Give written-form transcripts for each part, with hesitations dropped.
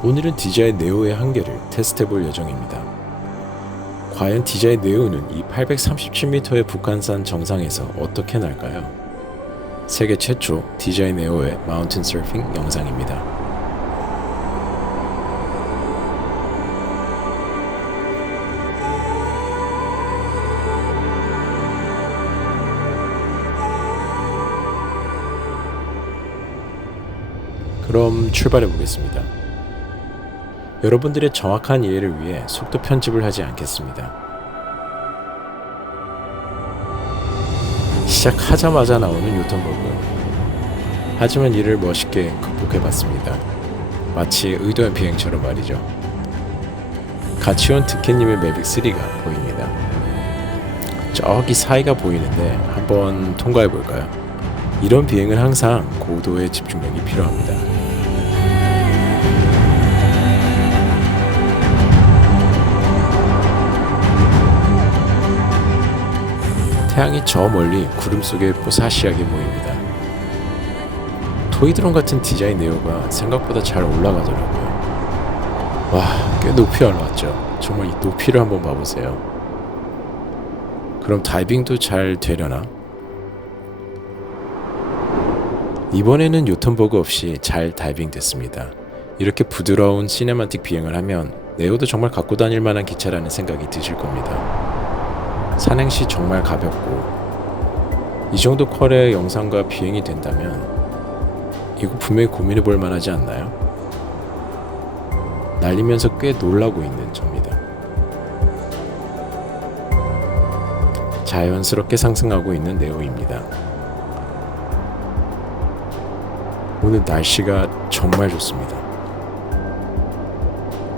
오늘은 DJI 네오의 한계를 테스트해볼 예정입니다. 과연 DJI 네오는 이 837m의 북한산 정상에서 어떻게 날까요? 세계 최초 DJI 네오의 마운틴 서핑 영상입니다. 그럼 출발해 보겠습니다. 여러분들의 정확한 이해를 위해 속도 편집을 하지 않겠습니다. 시작하자마자 나오는 요턴버그. 하지만 이를 멋있게 극복해봤습니다. 마치 의도한 비행처럼 말이죠. 같이 온 득해님의 매빅3가 보입니다. 저기 사이가 보이는데 한번 통과해볼까요? 이런 비행은 항상 고도의 집중력이 필요합니다. 태양이 저 멀리 구름 속에 뽀사시하게 보입니다. 토이드론 같은 DJI 네오가 생각보다 잘 올라가더라고요. 와, 꽤 높이 올라왔죠. 정말 이 높이를 한번 봐보세요. 그럼 다이빙도 잘 되려나? 이번에는 요턴버그 없이 잘 다이빙 됐습니다. 이렇게 부드러운 시네마틱 비행을 하면 네오도 정말 갖고 다닐 만한 기차라는 생각이 드실 겁니다. 산행시 정말 가볍고 이 정도 퀄의 영상과 비행이 된다면 이거 분명히 고민해 볼 만하지 않나요? 날리면서 꽤 놀라고 있는 접니다. 자연스럽게 상승하고 있는 네오입니다. 오늘 날씨가 정말 좋습니다.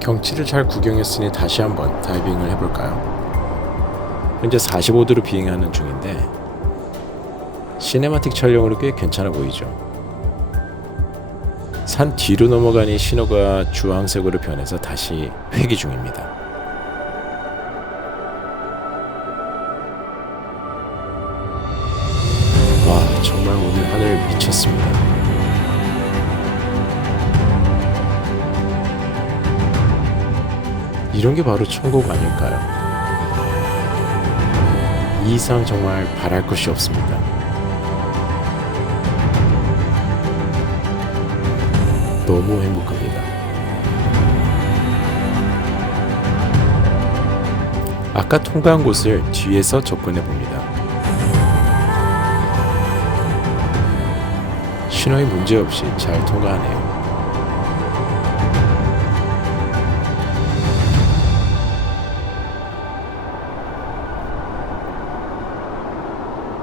경치를 잘 구경했으니 다시 한번 다이빙을 해볼까요? 현재 45도로 비행하는 중인데 시네마틱 촬영으로 꽤 괜찮아 보이죠. 산 뒤로 넘어가니 신호가 주황색으로 변해서 다시 회귀 중입니다. 와, 정말 오늘 하늘 미쳤습니다. 이런 게 바로 천국 아닐까요? 이 이상 정말 바랄 것이 없습니다. 너무 행복합니다. 아까 통과한 곳을 뒤에서 접근해 봅니다. 신호에 문제없이 잘 통과하네요.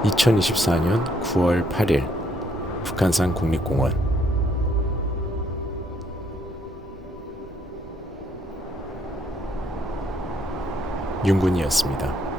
(2024년 9월 8일) 북한산 국립공원. 윤군이었습니다.